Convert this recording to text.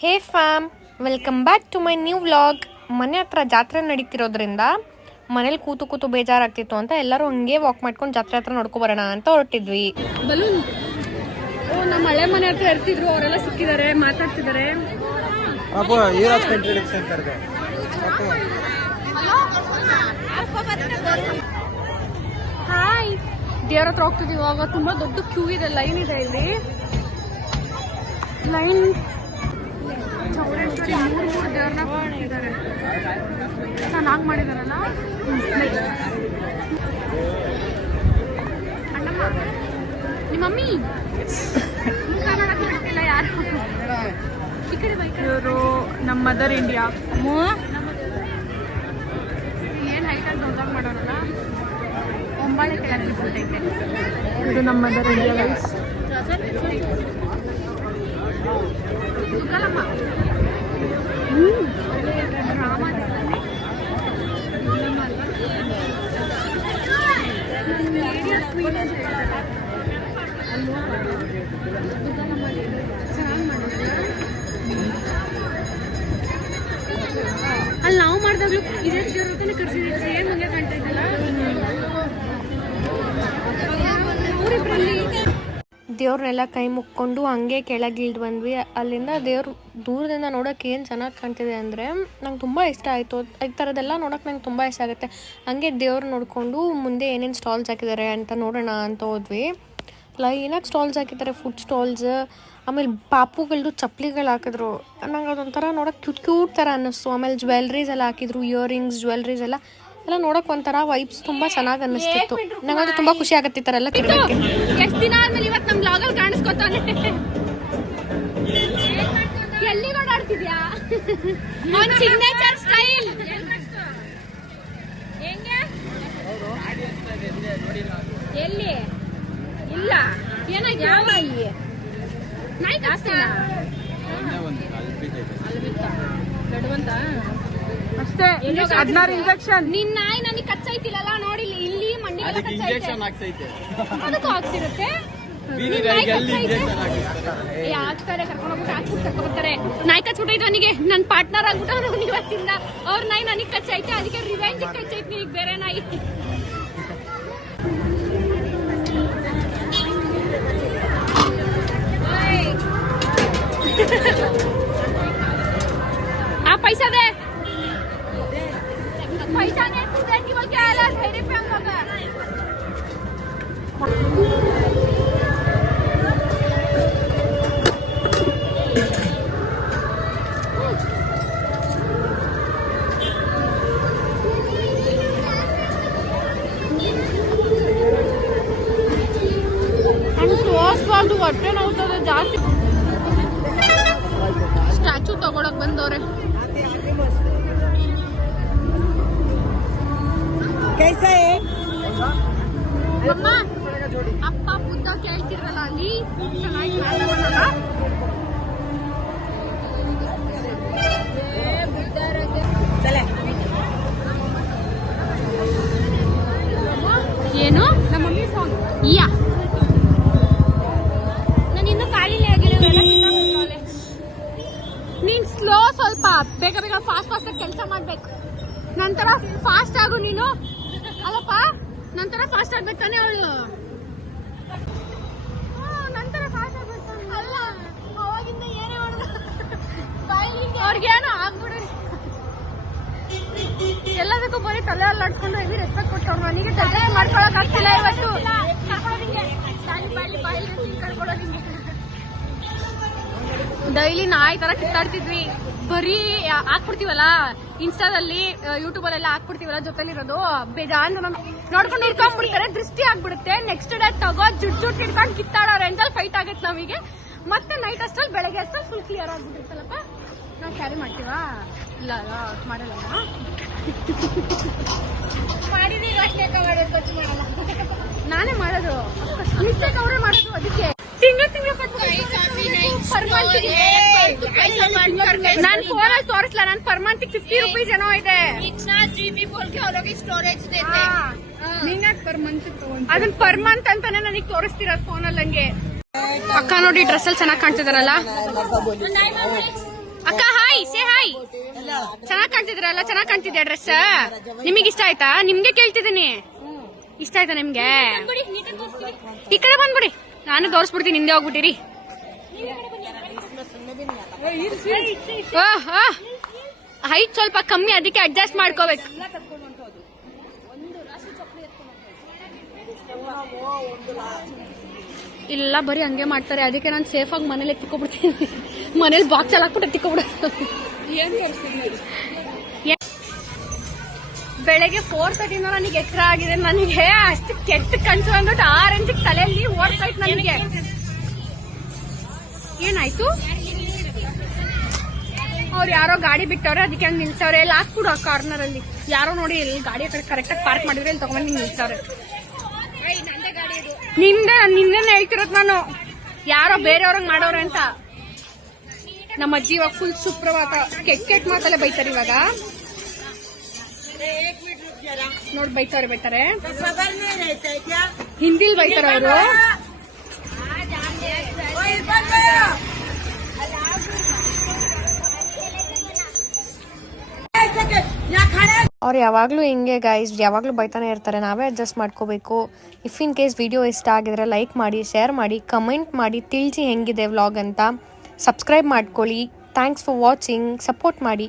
Hey fam, welcome back to my new vlog. ಮನೆ ಹತ್ರ ಜಾತ್ರೆ ನಡೀತಿರೋದ್ರಿಂದ ಮನೇಲಿ ಕೂತು ಕೂತು ಬೇಜಾರಾಗ್ತಿತ್ತು ಅಂತ ಎಲ್ಲರೂ ಹಂಗೆ ವಾಕ್ ಮಾಡ್ಕೊಂಡು ಜಾತ್ರೆ ಹತ್ರ ನೋಡ್ಕೊಬರೋಣ ಅಂತ ಹೊರಟಿದ್ವಿ. ಬಲೂನ್ ನಮ್ಮ ಹಳೆ ಮನೆ ಹತ್ರ ಇರ್ತಿದ್ರು, ಅವರೆಲ್ಲ ಸಿಕ್ಕಿದ್ದಾರೆ, ಮಾತಾಡ್ತಿದ್ದಾರೆ. ಹಾಯ್, ದೇವ್ರ ಹತ್ರ ಹೋಗ್ತಿದೀವಿ. ಇವಾಗ ತುಂಬಾ ದೊಡ್ಡ ಕ್ಯೂ ಇದೆ, ಲೈನ್ ಇದೆ. ಇಲ್ಲಿ ಲೈನ್ ಚೌಡೇಶ್ವರಿ ಮೂರು ದೇವ್ರನ್ನ ಕೊಟ್ಟಿದ್ದಾರೆ, ಚೆನ್ನಾಗಿ ಮಾಡಿದಾರಲ್ಲ. ಅಣ್ಣಮ್ಮ, ನಿಮ್ಮ ಮಮ್ಮಿ ಕರ್ನಾಟಕ ಯಾರು ಈ ಕಡೆ ಬೈಕ್. ಇವರು ನಮ್ಮ ಮದರ್ ಇಂಡಿಯಾ. ಏನ್ ಹೈಟಲ್ಲಿ ದೊಡ್ಡದಾಗಿ ಮಾಡೋರಲ್ಲ, ಒಂಬಾಳೆ ಕೆಳಗೆ ಬಿಟ್ಟೈತೆ. ಇದು ನಮ್ಮ ಮದರ್ ಇಂಡಿಯಾ ಗೈಸ್. ತುಕಲಮ್ಮ ಅಲ್ಲಿ ನಾವು ಮಾಡಿದಾಗ್ಲೂ ಇದೇ ದೇವ್ರತನ ಕರ್ಸಿದ್ವಿ, ಸೇಮ್ ಹಂಗೆ ಕಾಣ್ತಾ ಇದ್ದಲ್ಲ. ದೇವ್ರನ್ನೆಲ್ಲ ಕೈ ಮುಕ್ಕೊಂಡು ಹಂಗೆ ಕೆಳಗಿಳಿದು ಬಂದ್ವಿ. ಅಲ್ಲಿಂದ ದೇವ್ರು ದೂರದಿಂದ ನೋಡೋಕೆ ಏನು ಚೆನ್ನಾಗಿ ಕಾಣ್ತಿದೆ ಅಂದರೆ ನಂಗೆ ತುಂಬ ಇಷ್ಟ ಆಯಿತು. ಈ ಥರದ್ದೆಲ್ಲ ನೋಡೋಕೆ ನಂಗೆ ತುಂಬ ಇಷ್ಟ ಆಗುತ್ತೆ. ಹಂಗೆ ದೇವ್ರು ನೋಡಿಕೊಂಡು ಮುಂದೆ ಏನೇನು ಸ್ಟಾಲ್ಸ್ ಹಾಕಿದ್ದಾರೆ ಅಂತ ನೋಡೋಣ ಅಂತ ಹೋದ್ವಿ. ಲೈನಾಗಿ ಸ್ಟಾಲ್ಸ್ ಹಾಕಿದ್ದಾರೆ, ಫುಡ್ ಸ್ಟಾಲ್ಸ್. ಆಮೇಲೆ ಪಾಪುಗಳದ್ದು ಚಪ್ಪಲಿಗಳು ಹಾಕಿದ್ರು. ನಂಗೆ ಅದೊಂಥರ ನೋಡೋಕೆ ಕ್ಯೂಟ್ ಥರ ಅನ್ನಿಸ್ತು. ಆಮೇಲೆ ಜ್ಯುವೆಲ್ರೀಸ್ ಎಲ್ಲ ಹಾಕಿದ್ರು, ಇಯರಿಂಗ್ಸ್, ಜ್ಯುವೆಲ್ರೀಸ್ ಎಲ್ಲ ನೋಡೋಕೆ ಒಂಥರ ವೈಬ್ಸ್ ತುಂಬ ಚೆನ್ನಾಗಿ ಅನ್ನಿಸ್ತಿತ್ತು. ನಂಗಂತೂ ತುಂಬ ಖುಷಿ ಆಗುತ್ತೆ ಈ ಥರ ಎಲ್ಲ ತಿರ್ಗಕ್ಕೆ. ಎಷ್ಟು ದಿನ ಆದ್ಮೇಲೆ ಇವತ್ತು ನಮ್ಮ ಬ್ಲಾಗಲ್ಲಿ ಕಾಣಿಸ್ಕೊತಾನೆ. ಎಲ್ಲಿ ಓಡಾಡ್ತಿದ್ಯಾ? ಅವನ್ ಸಿಗ್ನೇಚರ್ ಸ್ಟೈಲ್ ಹೆಂಗೆ? ಎಲ್ಲಿ ಇಲ್ಲ ಏನಾಯ್ತು? ಯಾವ ನಾಯಿ ಕಚ್ತಾ? ಗಡ್ವಂತ ಅಷ್ಟೇ. 16 ಇಂಜೆಕ್ಷನ್. ನಿನ್ನ ನಾಯಿ ನನಗೆ ಕಚ್ಚೈತಿಲ್ಲ ನೋಡಿ, ಇಲ್ಲಿ ಮಂಡಿಗೆಲ್ಲ ಕಚ್ಚೈತೆ. ಅದಕ್ಕೂ ಹಾಕ್ಸಿರುತ್ತೆ. ಯಾಕೆ ಕರ್ಕೊಂಡೋಗ್ಬಿಟ್ಟು ಹಾಕ್ಬಿಟ್ಟು ಕರ್ಕೊಂಡ್ಬರ್ತಾರೆ. ನಾಯಿ ಕಚ್ಬಿಟ್ಟೈತೆ ಅವನಿಗೆ. ನನ್ನ ಪಾರ್ಟ್ನರ್ ಆಗ್ಬಿಟ್ಟು ಅವ್ರು ಇವತ್ತಿಂದ ಅವ್ರ ನಾಯಿ ನನಗೆ ಕಚ್ಚೈತೆ, ಅದಕ್ಕೆ ರಿವೆಂಜ್ ಕಚ್ಚೈತೆ ಈಗ ಬೇರೆ ನಾಯಿ. ಆ पैसा दे, पैसा नहीं तुझे की बोल के आया ठहरे पे हम लोग. ತೋರಿಸ್ಬಾರ್ದು, ಹೊಟ್ಟೆ ನೋವುತ್ತದೆ ಜಾಸ್ತಿ. ಸ್ಟ್ಯಾಚು ತಗೊಳಕ್ ಬಂದವ್ರೆ. ಅಮ್ಮ, ಅಪ್ಪ ಬುದ್ಧ ಕೇಳ್ತಿರಲ್ಲ ಅಲ್ಲಿ ಏನು ನಮ್ಮ ಮಮ್ಮಿ ಫೋನ್. ಯಾ ನಾನು ಇನ್ನೂ ಕಾಲಿನೇ ಆಗಿಲ್ಲ. ನೀನ್ ಸ್ಲೋ, ಸ್ವಲ್ಪ ಬೇಗ ಬೇಗ ಫಾಸ್ಟ್ ಫಾಸ್ಟ್ ಕೆಲಸ ಮಾಡ್ಬೇಕು. ನಂತರ ಫಾಸ್ಟ್ ಆಗು ನೀನು, ಅಲ್ಲಪ್ಪ. ನಂತರ ಫಾಸ್ಟ್ ಆಗ್ಬೇಕು ತಾನೆ ಅವಳು. ನಂತರ ಫಾಸ್ಟ್ ಆಗ್ಬೇಕು. ಅಲ್ಲ, ಅವಾಗಿಂದ ಏನೇ ಮಾಡೋದು ಅವ್ರಿಗೇನೋ ಆಗ್ಬಿಡಿ. ಎಲ್ಲದಕ್ಕೂ ಬರೀ ತಲೆ ಅಲ್ಲಾಡ್ಸ್ಕೊಂಡು ಹೆವಿ ರೆಸ್ಪೆಕ್ಟ್ ಕೊಟ್ಟವ್ರು. ನನಗೆ ತಲೆ ಮಾಡ್ಕೊಳಕ್ ಆಗ್ತಿಲ್ಲ ಇವತ್ತು. ಡೈಲಿ ನಾಯಿ ತರ ಕಿತ್ತಾಡ್ತಿದ್ವಿ. ಬರೀ ಹಾಕ್ಬಿಡ್ತೀವಲ್ಲ ಇನ್ಸ್ಟಾದಲ್ಲಿ, ಯೂಟ್ಯೂಬಲ್ಲೆಲ್ಲ ಹಾಕ್ಬಿಡ್ತೀವಲ್ಲ ಜೊತೆಲಿರೋದು. ಬೇಜಾನ್ ನೋಡ್ಕೊಂಡು ಹಿಡ್ಕೊಂಡ್ಬಿಡ್ತಾರೆ, ದೃಷ್ಟಿ ಆಗ್ಬಿಡುತ್ತೆ. ನೆಕ್ಸ್ಟ್ ಡೇ ತಗೋ ಜುಟ್ ಹಿಡ್ಕೊಂಡು ಕಿತ್ತಾಡೋ ರೇಂಜಲ್ಲಿ ಫೈಟ್ ಆಗತ್ತೆ ನಮಗೆ. ಮತ್ತೆ ನೈಟ್ ಅಷ್ಟಲ್ಲಿ ಬೆಳಗ್ಗೆ ಅಷ್ಟಲ್ಲಿ ಫುಲ್ ಕ್ಲಿಯರ್ ಆಗ್ಬಿಟ್ಟಿರ್ತಲ್ಲಪ್ಪ. ನಾವು ಕ್ಯಾರಿ ಮಾಡ್ತೀವಾ? ಇಲ್ಲ ಮಾಡಲ್ಲ. ಮಾಡಿದೀವಿ ಅಷ್ಟೇ, ನಾನೇ ಮಾಡೋದು, ಮಿಸ್ಟೇಕ್ ಅವರೇ ಮಾಡೋದು. ಅದಕ್ಕೆ ತಿಂಗಳು ನಾನು ಫೋನಲ್ಲಿ ತೋರಿಸ್ಲಾ. ನಾನು ಪರ್ ಮಂತ್ 50 ರೂಪೀಸ್ ಏನೋ ಇದೆ. ಅದನ್ನ ಪರ್ ಮಂತ್ ಅಂತಾನೆ ನನಗೆ ತೋರಿಸ್ತಿರೋದು ಫೋನಲ್ಲಿ. ಹಂಗೆ ಅಕ್ಕ ನೋಡಿ ಡ್ರೆಸ್ ಅಲ್ಲಿ ಚೆನ್ನಾಗಿ ಕಾಣ್ತಿದಾರಲ್ಲ. ಅಕ್ಕ ಹಾಯ್ ಸೇ ಹಾಯ್. ಚೆನ್ನಾಗ್ ಕಾಣ್ತಿದ್ರಲ್ಲ, ಚೆನ್ನಾಗ್ ಕಾಣ್ತಿದ್ಯಾ ಡ್ರೆಸ್? ನಿಮಗೆ ಇಷ್ಟ ಆಯ್ತಾ? ನಿಮ್ಗೆ ಕೇಳ್ತಿದ್ದೀನಿ, ಇಷ್ಟ ಆಯ್ತಾ ನಿಮ್ಗೆ? ಈ ಕಡೆ ಬಂದ್ಬಿಡಿ, ನಾನು ತೋರಿಸ್ಬಿಡ್ತೀನಿ, ಹಿಂದೆ ಹೋಗ್ಬಿಟ್ಟಿರಿ. ಹೈಟ್ ಸ್ವಲ್ಪ ಕಮ್ಮಿ, ಅದಕ್ಕೆ ಅಡ್ಜಸ್ಟ್ ಮಾಡ್ಕೋಬೇಕು. ಇಲ್ಲ ಬರೀ ಹಂಗೆ ಮಾಡ್ತಾರೆ, ಅದಕ್ಕೆ ನಾನು ಸೇಫ್ ಆಗಿ ಮನೇಲಿ ಎತ್ತಿಕೊಬಿಡ್ತೀನಿ. ಮನೇಲಿ ಬಾಕ್ಸ್ ಅಲ್ಲಿ ಹಾಕ್ಬಿಟ್ಟು ಎತ್ತಿಕೊಬಿಡ. ಬೆಳಗ್ಗೆ 4:30 ನನಗೆ ಎಚ್ಚರ ಆಗಿದೆ. ನನಗೆ ಅಷ್ಟು ಕೆಟ್ಟ ಕನ್ಸು ಅಂದ್ಬಿಟ್ಟು 6 ತಲೆಯಲ್ಲಿ ಓಡ್ತಾ ಇತ್ತು ನನಗೆ. ಏನಾಯ್ತು? ಅವ್ರು ಯಾರೋ ಗಾಡಿ ಬಿಟ್ಟವ್ರೆ, ಅದಕ್ಕೆ ಹಂಗೆ ನಿಲ್ಸವ್ರೆ. ಎಲ್ಲ ಹಾಕ್ಬಿಡು ಆ ಕಾರ್ನರ್ ಅಲ್ಲಿ. ಯಾರೋ ನೋಡಿ ಎಲ್ಲಿ ಗಾಡಿ ಕರೆಕ್ಟಾಗಿ ಪಾರ್ಕ್ ಮಾಡಿದ್ರೆ ಇಲ್ಲಿ ತಗೊಂಡು ನಿಲ್ಸವ್ರೆ. ನಿಂದೇನೆ ಹೇಳ್ತಿರೋದು ನಾನು, ಯಾರೋ ಬೇರೆಯವ್ರಂಗ್ ಮಾಡೋರು ಅಂತ. ನಮ್ಮ ಅಜ್ಜಿ ಇವಾಗ ಫುಲ್ ಸುಪ್ರಭಾತ, ಕೆಟ್ಟ ಮಾತಲ್ಲೇ ಬೈತಾರೆ. ಇವಾಗ ನೋಡ್ ಬೈತಾರೆ ಹಿಂದಿಲ್ ಬೈತಾರ ಅವರು. ಅವ್ರು ಯಾವಾಗಲೂ ಹಿಂಗೆ ಗೈಸ್, ಯಾವಾಗಲೂ ಬೈತಾನೆ ಇರ್ತಾರೆ. ನಾವೇ ಅಡ್ಜಸ್ಟ್ ಮಾಡ್ಕೋಬೇಕು. ಇಫ್ ಇನ್ ಕೇಸ್ ವಿಡಿಯೋ ಇಷ್ಟ ಆಗಿದ್ರೆ ಲೈಕ್ ಮಾಡಿ, ಶೇರ್ ಮಾಡಿ, ಕಮೆಂಟ್ ಮಾಡಿ, ತಿಳಿಸಿ ಹೆಂಗಿದೆ ವ್ಲಾಗ್ ಅಂತ. ಸಬ್ಸ್ಕ್ರೈಬ್ ಮಾಡ್ಕೊಳ್ಳಿ. Thanks for watching. ಸಪೋರ್ಟ್ ಮಾಡಿ.